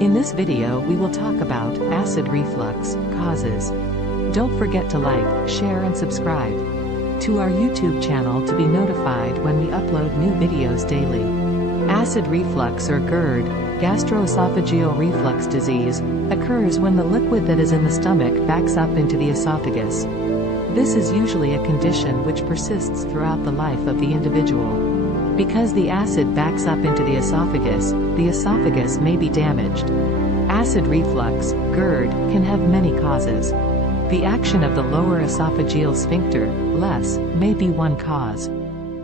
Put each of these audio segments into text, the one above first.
In this video we will talk about acid reflux causes. Don't forget to like, share and subscribe to our YouTube channel to be notified when we upload new videos daily. Acid reflux or GERD, gastroesophageal reflux disease, occurs when the liquid that is in the stomach backs up into the esophagus. This is usually a condition which persists throughout the life of the individual. Because the acid backs up into the esophagus may be damaged. Acid reflux, GERD, can have many causes. The action of the lower esophageal sphincter, LES, may be one cause.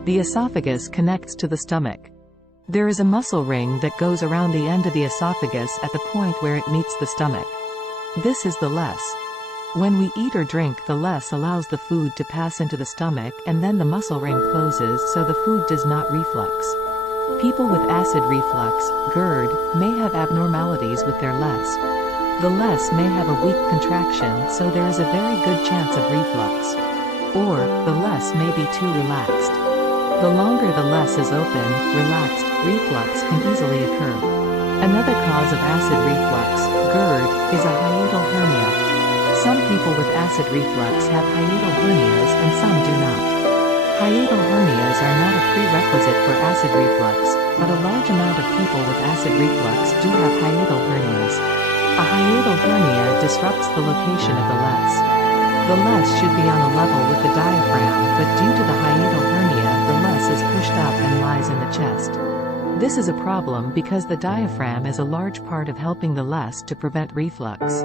The esophagus connects to the stomach. There is a muscle ring that goes around the end of the esophagus at the point where it meets the stomach. This is the LES. When we eat or drink, the LES allows the food to pass into the stomach and then the muscle ring closes so the food does not reflux. People with acid reflux, GERD, may have abnormalities with their LES. The LES may have a weak contraction, so there is a very good chance of reflux. Or, the LES may be too relaxed. The longer the LES is open, relaxed, reflux can easily occur. Another cause of acid reflux, GERD, is a hiatal hernia. Some people with acid reflux have hiatal hernias and some do not. Hiatal hernias are not a prerequisite for acid reflux, but a large amount of people with acid reflux do have hiatal hernias. A hiatal hernia disrupts the location of the LES. The LES should be on a level with the diaphragm, but due to the hiatal hernia, the LES is pushed up and lies in the chest. This is a problem because the diaphragm is a large part of helping the LES to prevent reflux.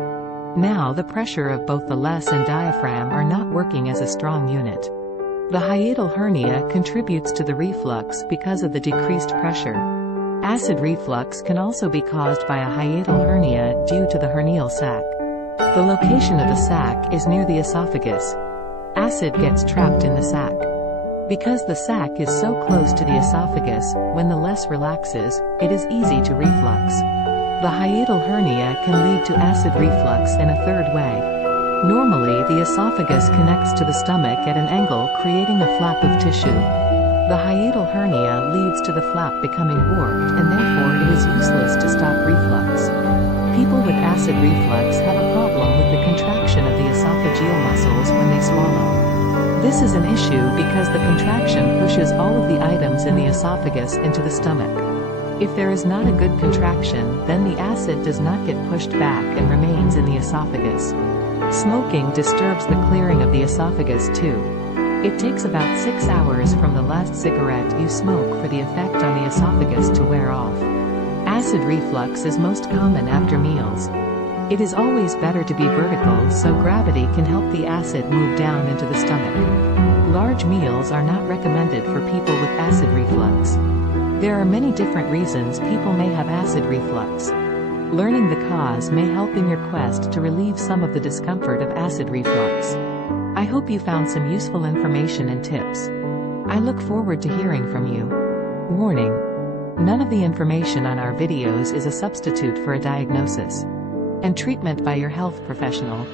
Now the pressure of both the LES and diaphragm are not working as a strong unit. The hiatal hernia contributes to the reflux because of the decreased pressure. Acid reflux can also be caused by a hiatal hernia due to the hernial sac. The location of the sac is near the esophagus. Acid gets trapped in the sac. Because the sac is so close to the esophagus, when the LES relaxes, it is easy to reflux. The hiatal hernia can lead to acid reflux in a third way. Normally the esophagus connects to the stomach at an angle, creating a flap of tissue. The hiatal hernia leads to the flap becoming warped and therefore it is useless to stop reflux. People with acid reflux have a problem with the contraction of the esophageal muscles when they swallow. This is an issue because the contraction pushes all of the items in the esophagus into the stomach. If there is not a good contraction, then the acid does not get pushed back and remains in the esophagus. Smoking disturbs the clearing of the esophagus too. It takes about 6 hours from the last cigarette you smoke for the effect on the esophagus to wear off. Acid reflux is most common after meals. It is always better to be vertical so gravity can help the acid move down into the stomach. Large meals are not recommended for people with acid reflux. There are many different reasons people may have acid reflux. Learning the cause may help in your quest to relieve some of the discomfort of acid reflux. I hope you found some useful information and tips. I look forward to hearing from you. Warning: none of the information on our videos is a substitute for a diagnosis and treatment by your health professional.